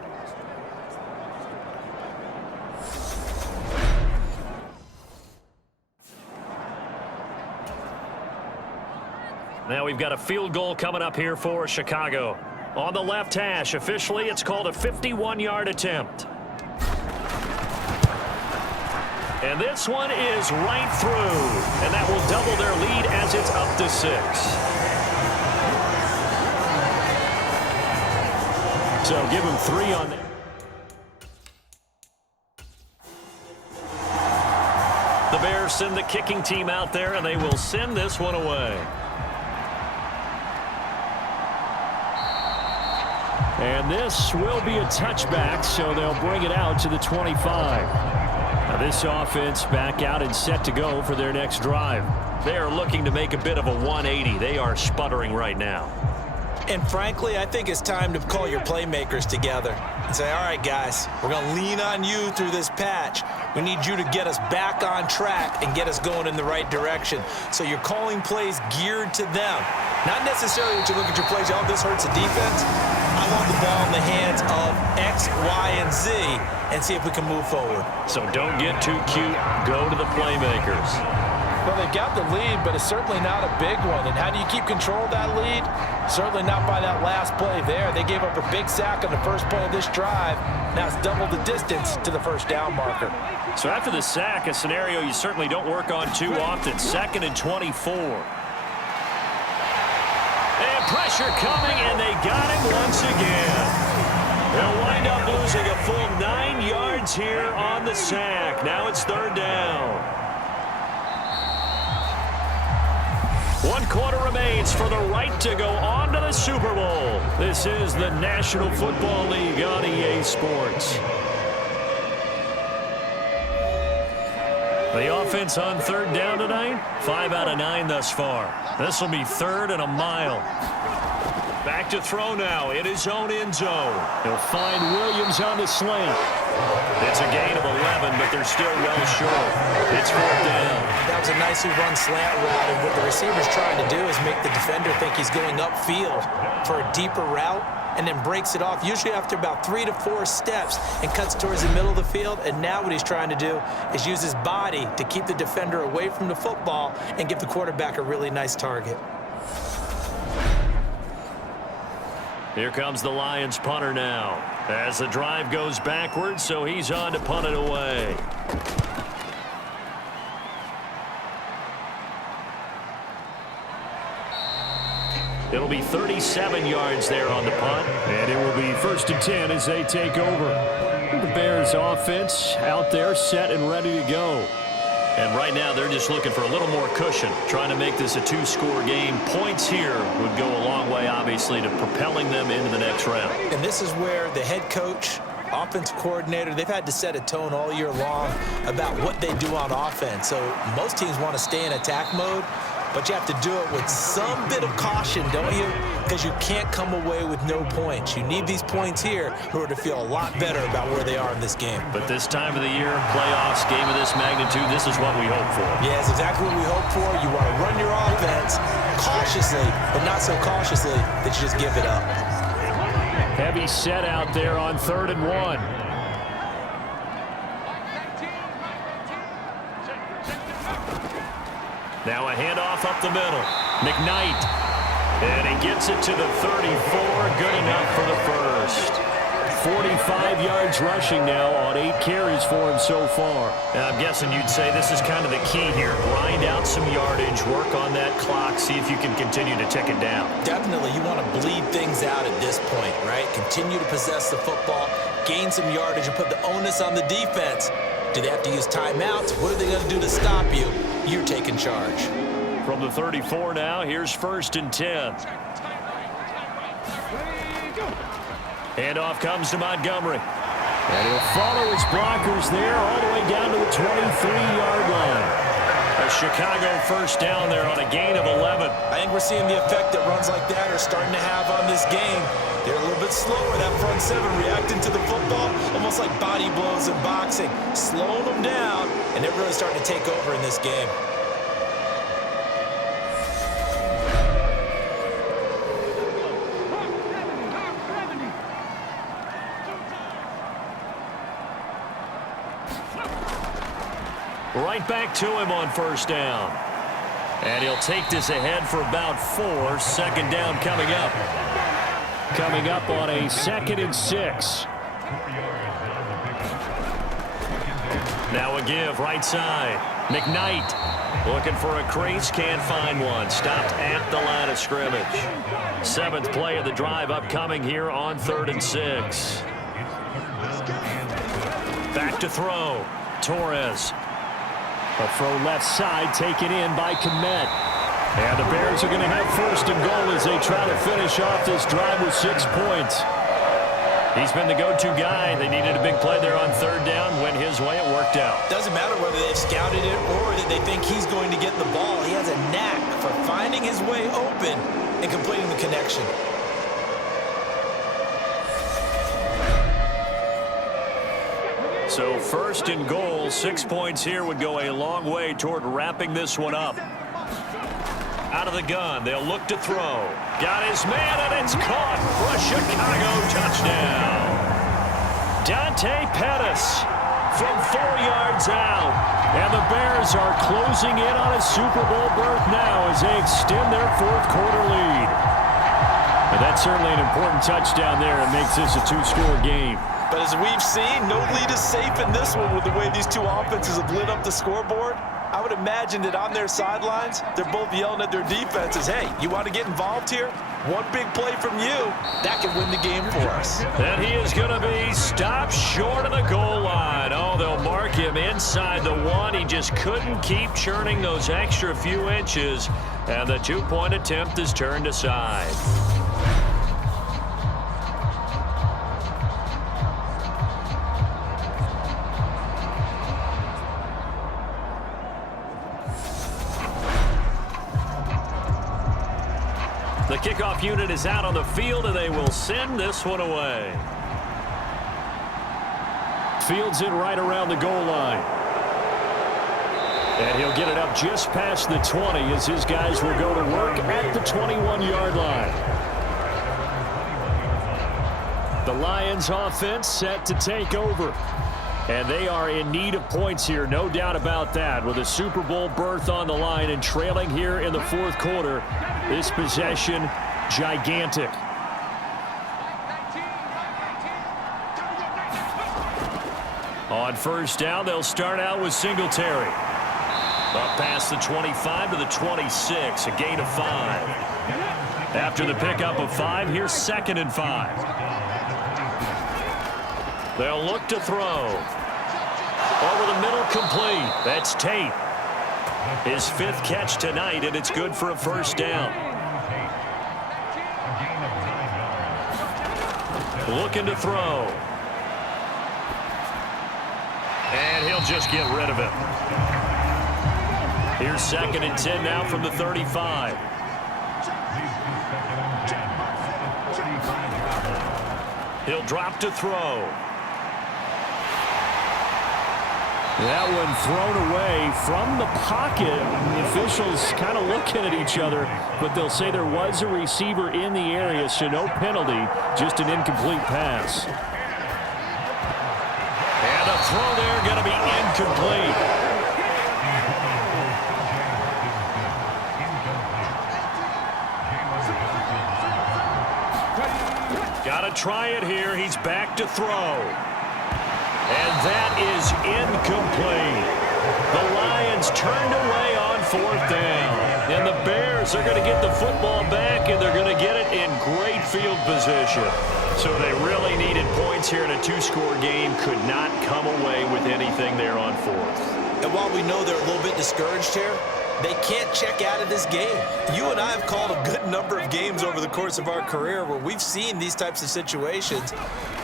Now we've got a field goal coming up here for Chicago. On the left hash, officially it's called a 51-yard attempt. And this one is right through. And that will double their lead as it's up to 6. So give them 3 on that. The Bears send the kicking team out there, and they will send this one away. And this will be a touchback, so they'll bring it out to the 25. Now this offense back out and set to go for their next drive. They are looking to make a bit of a 180. They are sputtering right now. And frankly, I think it's time to call your playmakers together and say, all right, guys, we're going to lean on you through this patch. We need you to get us back on track and get us going in the right direction. So you're calling plays geared to them. Not necessarily that you look at your plays, oh, this hurts the defense. I want the ball in the hands of X, Y, and Z and see if we can move forward. So don't get too cute. Go to the playmakers. Well, they've got the lead, but it's certainly not a big one. And how do you keep control of that lead? Certainly not by that last play there. They gave up a big sack on the first play of this drive. Now it's double the distance to the 1st down marker. So after the sack, a scenario you certainly don't work on too often. 2nd and 24. And pressure coming, and they got him once again. They'll wind up losing a full 9 yards here on the sack. Now it's 3rd down. 1 quarter remains for the right to go on to the Super Bowl. This is the National Football League on EA Sports. The offense on 3rd down tonight, 5 out of 9 thus far. This will be 3rd and a mile. Back to throw now in his own end zone. He'll find Williams on the slant. It's a gain of 11, but they're still well short. It's 4th down. That was a nicely run slant route, and what the receiver's trying to do is make the defender think he's going upfield for a deeper route, and then breaks it off, usually after about 3 to 4 steps, and cuts towards the middle of the field. And now what he's trying to do is use his body to keep the defender away from the football and give the quarterback a really nice target. Here comes the Lions punter now. As the drive goes backwards, so he's on to punt it away. It'll be 37 yards there on the punt. And it will be 1st and 10 as they take over. The Bears offense out there set and ready to go. And right now they're just looking for a little more cushion, trying to make this a 2-score game. Points here would go a long way, obviously, to propelling them into the next round. And this is where the head coach, offensive coordinator, they've had to set a tone all year long about what they do on offense. So most teams want to stay in attack mode, but you have to do it with some bit of caution, don't you? Because you can't come away with no points. You need these points here in order to feel a lot better about where they are in this game. But this time of the year, playoffs, game of this magnitude, this is what we hope for. Yeah, it's exactly what we hope for. You want to run your offense cautiously, but not so cautiously that you just give it up. Heavy set out there on 3rd and 1. Now a handoff up the middle. McKnight. And he gets it to the 34. Good enough for the first. 45 yards rushing now on 8 carries for him so far. And I'm guessing you'd say this is kind of the key here. Grind out some yardage, work on that clock, see if you can continue to tick it down. Definitely, you want to bleed things out at this point, right? Continue to possess the football, gain some yardage, and put the onus on the defense. Do they have to use timeouts? What are they going to do to stop you? You're taking charge. From the 34 now, here's 1st and 10. Handoff comes to Montgomery. And he'll follow his blockers there all the way down to the 23-yard line. A Chicago 1st down there on a gain of 11. I think we're seeing the effect that runs like that are starting to have on this game. They're a little bit slower, that front 7 reacting to the football, almost like body blows in boxing, slowing them down, and they're really starting to take over in this game. Right back to him on 1st down. And he'll take this ahead for about 4. 2nd down coming up. Coming up on a 2nd and 6. Now a give right side. McKnight looking for a crease, can't find one. Stopped at the line of scrimmage. 7th play of the drive upcoming here on 3rd and 6. Back to throw. Torres. A throw left side taken in by Kmet. And the Bears are going to have 1st and goal as they try to finish off this drive with 6 points. He's been the go-to guy. They needed a big play there on 3rd down. Went his way. It worked out. Doesn't matter whether they've scouted it or that they think he's going to get the ball. He has a knack for finding his way open and completing the connection. So 1st and goal, 6 points here would go a long way toward wrapping this one up. Out of the gun, they'll look to throw. Got his man, and it's caught for a Chicago touchdown. Dante Pettis from 4 yards out. And the Bears are closing in on a Super Bowl berth now as they extend their 4th quarter lead. And that's certainly an important touchdown there. It makes this a 2-score game. But as we've seen, no lead is safe in this one with the way these two offenses have lit up the scoreboard. I would imagine that on their sidelines, they're both yelling at their defenses, hey, you want to get involved here? One big play from you, that can win the game for us. And he is going to be stopped short of the goal line. Oh, they'll mark him inside the 1. He just couldn't keep churning those extra few inches. And the 2-point attempt is turned aside. The kickoff unit is out on the field, and they will send this one away. Fields it right around the goal line. And he'll get it up just past the 20 as his guys will go to work at the 21-yard line. The Lions offense set to take over. And they are in need of points here, no doubt about that. With a Super Bowl berth on the line and trailing here in the 4th quarter, this possession gigantic. On 1st down, they'll start out with Singletary. Up past the 25 to the 26, a gain of 5. After the pickup of 5, here's 2nd and 5. They'll look to throw. Over the middle, complete. That's Tate. His 5th catch tonight, and it's good for a first down. Looking to throw. And he'll just get rid of it. Here's 2nd and 10 now from the 35. He'll drop to throw. That one thrown away from the pocket. The officials kind of looking at each other, but they'll say there was a receiver in the area, so no penalty, just an incomplete pass. And a throw there going to be incomplete. Got to try it here. He's back to throw. And that is incomplete. The Lions turned away on 4th down. And the Bears are going to get the football back, and they're going to get it in great field position. So they really needed points here in a 2-score game. Could not come away with anything there on 4th. And while we know they're a little bit discouraged here, they can't check out of this game. You and I have called a good number of games over the course of our career where we've seen these types of situations.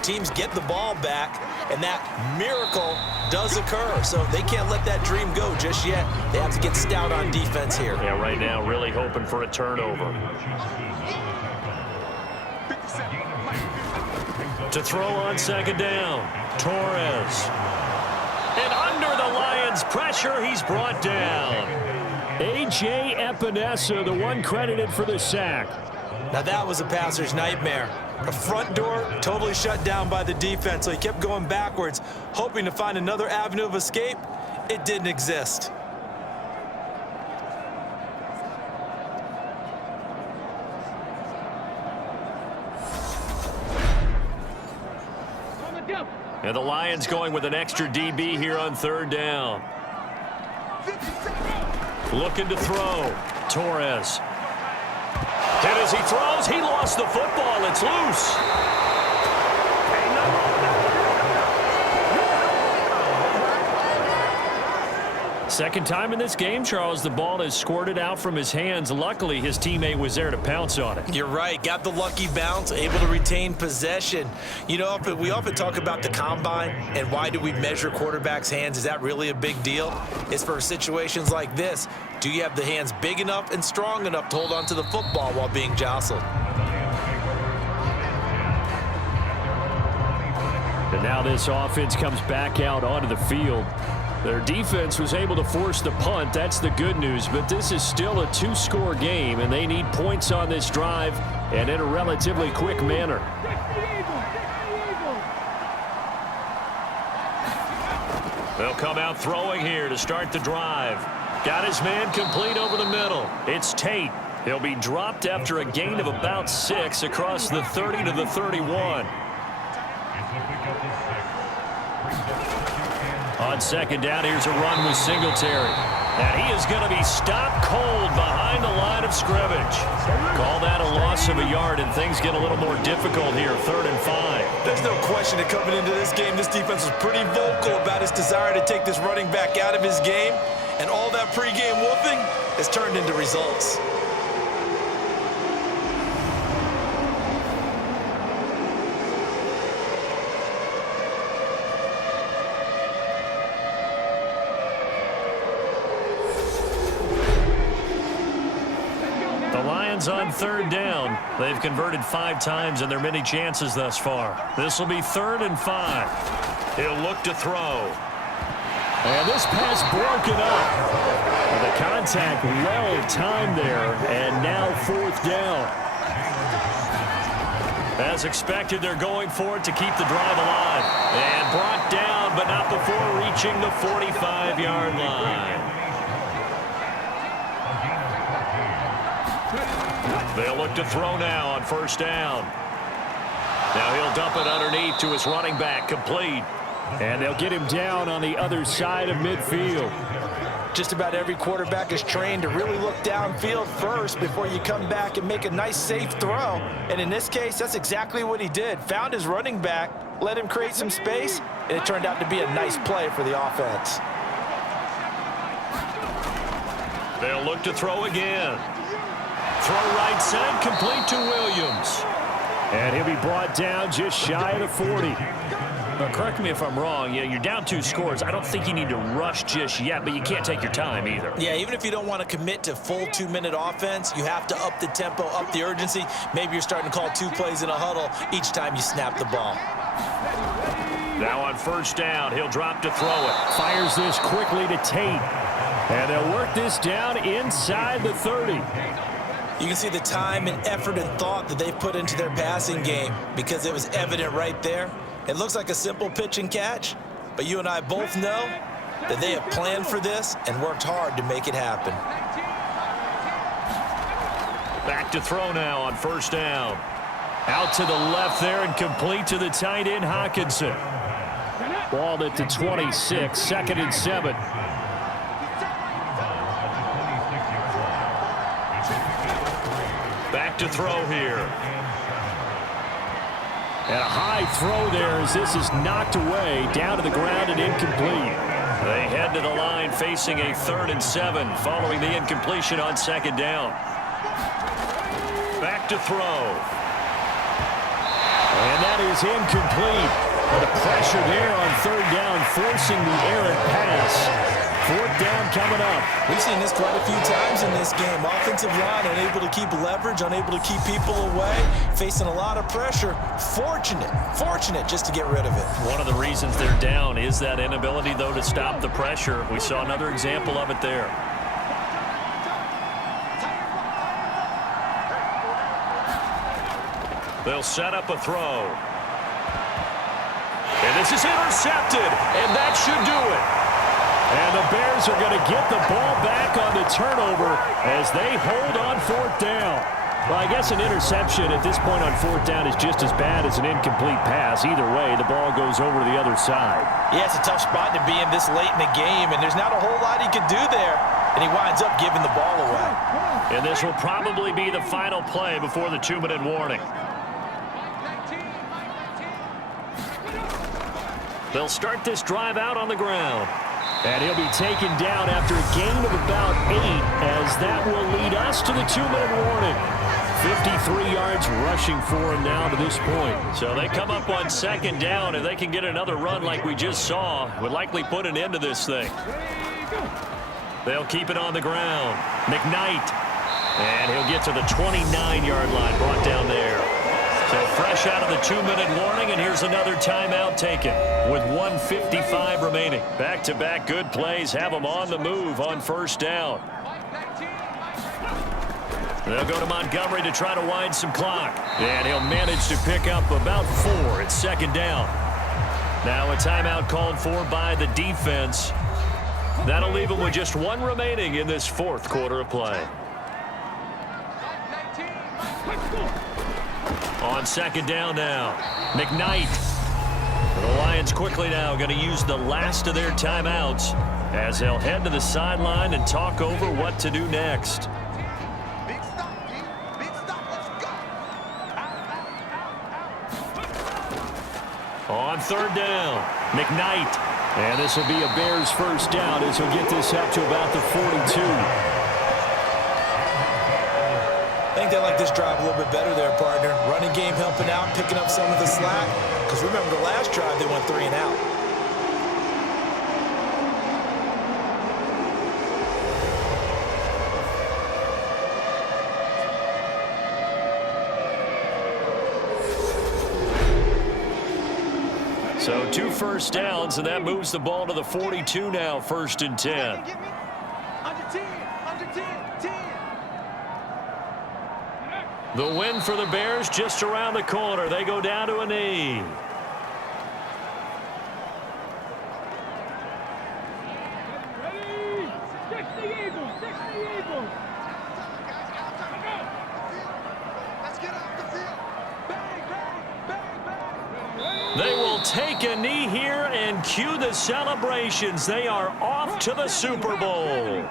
Teams get the ball back, and that miracle does occur. So they can't let that dream go just yet. They have to get stout on defense here. Yeah, right now really hoping for a turnover. To throw on 2nd down, Torres. And under the Lions' pressure, he's brought down. A.J. Epinesa, the one credited for the sack. Now that was a passer's nightmare. The front door totally shut down by the defense, so he kept going backwards, hoping to find another avenue of escape. It didn't exist. And the Lions going with an extra DB here on 3rd down. Looking to throw. Torres. And as he throws, he lost the football. It's loose. Second time in this game, Charles, the ball is squirted out from his hands. Luckily, his teammate was there to pounce on it. You're right. Got the lucky bounce, able to retain possession. You know, we often talk about the combine and why do we measure quarterbacks' hands. Is that really a big deal? It's for situations like this. Do you have the hands big enough and strong enough to hold on to the football while being jostled? And now this offense comes back out onto the field. Their defense was able to force the punt. That's the good news. But this is still a 2-score game, and they need points on this drive and in a relatively quick manner. They'll come out throwing here to start the drive. Got his man complete over the middle. It's Tate. He'll be dropped after a gain of about 6 across the 30 to the 31. On 2nd down, here's a run with Singletary. And he is going to be stopped cold behind the line of scrimmage. Call that a loss of a yard, and things get a little more difficult here, 3rd and 5. There's no question that coming into this game, this defense was pretty vocal about his desire to take this running back out of his game. And all that pregame wolfing has turned into results. On 3rd down. They've converted 5 times in their many chances thus far. This will be 3rd and 5. He'll look to throw. And this pass broken up. The contact well timed there, and now 4th down. As expected, they're going for it to keep the drive alive. And brought down, but not before reaching the 45-yard line. They'll look to throw now on 1st down. Now he'll dump it underneath to his running back, complete. And they'll get him down on the other side of midfield. Just about every quarterback is trained to really look downfield first before you come back and make a nice, safe throw. And in this case, that's exactly what he did. Found his running back, let him create some space, and it turned out to be a nice play for the offense. They'll look to throw again. Throw right side, complete to Williams. And he'll be brought down just shy of the 40. Now, correct me if I'm wrong. You're down 2 scores. I don't think you need to rush just yet, but you can't take your time either. Yeah, even if you don't want to commit to full 2-minute offense, you have to up the tempo, up the urgency. Maybe you're starting to call 2 plays in a huddle each time you snap the ball. Now on first down, he'll drop to throw it. Fires this quickly to Tate. And they'll work this down inside the 30. You can see the time and effort and thought that they've put into their passing game because it was evident right there. It looks like a simple pitch and catch, but you and I both know that they have planned for this and worked hard to make it happen. Back to throw now on first down. Out to the left there and complete to the tight end, Hawkinson. Ball at the 26, 2nd and 7. Back to throw here. And a high throw there as this is knocked away, down to the ground and incomplete. They head to the line facing a 3rd and 7 following the incompletion on 2nd down. Back to throw. And that is incomplete. And the pressure there on 3rd down, forcing the errant pass. 4th down coming up. We've seen this quite a few times in this game. Offensive line unable to keep leverage, unable to keep people away, facing a lot of pressure. Fortunate just to get rid of it. One of the reasons they're down is that inability, though, to stop the pressure. We saw another example of it there. They'll set up a throw. And this is intercepted, and that should do it. And the Bears are going to get the ball back on the turnover as they hold on 4th down. Well, I guess an interception at this point on 4th down is just as bad as an incomplete pass. Either way, the ball goes over to the other side. Yeah, it's a tough spot to be in this late in the game, and there's not a whole lot he could do there, and he winds up giving the ball away. And this will probably be the final play before the 2-minute warning. They'll start this drive out on the ground. And he'll be taken down after a gain of about 8, as that will lead us to the 2-minute warning. 53 yards rushing for him now to this point. So they come up on 2nd down, and they can get another run like we just saw. Would likely put an end to this thing. They'll keep it on the ground. McKnight. And he'll get to the 29-yard line, brought down there. So fresh out of the 2-minute warning, and here's another timeout taken with 1:55 remaining. Back-to-back good plays have them on the move on first down. They'll go to Montgomery to try to wind some clock. And he'll manage to pick up about 4 at 2nd down. Now a timeout called for by the defense. That'll leave them with just 1 remaining in this 4th quarter of play. On 2nd down now, McKnight. The Lions quickly now going to use the last of their timeouts as they'll head to the sideline and talk over what to do next. On 3rd down, McKnight. And this will be a Bears first down as he'll get this up to about the 42. I think they like this drive a little bit better there, partner. Running game helping out, picking up some of the slack. Because remember, the last drive, they went 3 and out. So 2 first downs, and that moves the ball to the 42 now, 1st and 10. The win for the Bears just around the corner. They go down to a knee. They will take a knee here and cue the celebrations. They are off to the Super Bowl.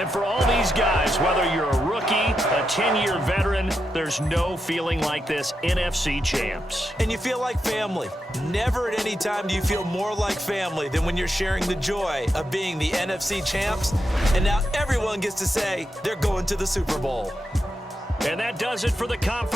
And for all these guys, whether you're a rookie, a 10-year veteran, there's no feeling like this NFC champs. And you feel like family. Never at any time do you feel more like family than when you're sharing the joy of being the NFC champs. And now everyone gets to say they're going to the Super Bowl. And that does it for the conference.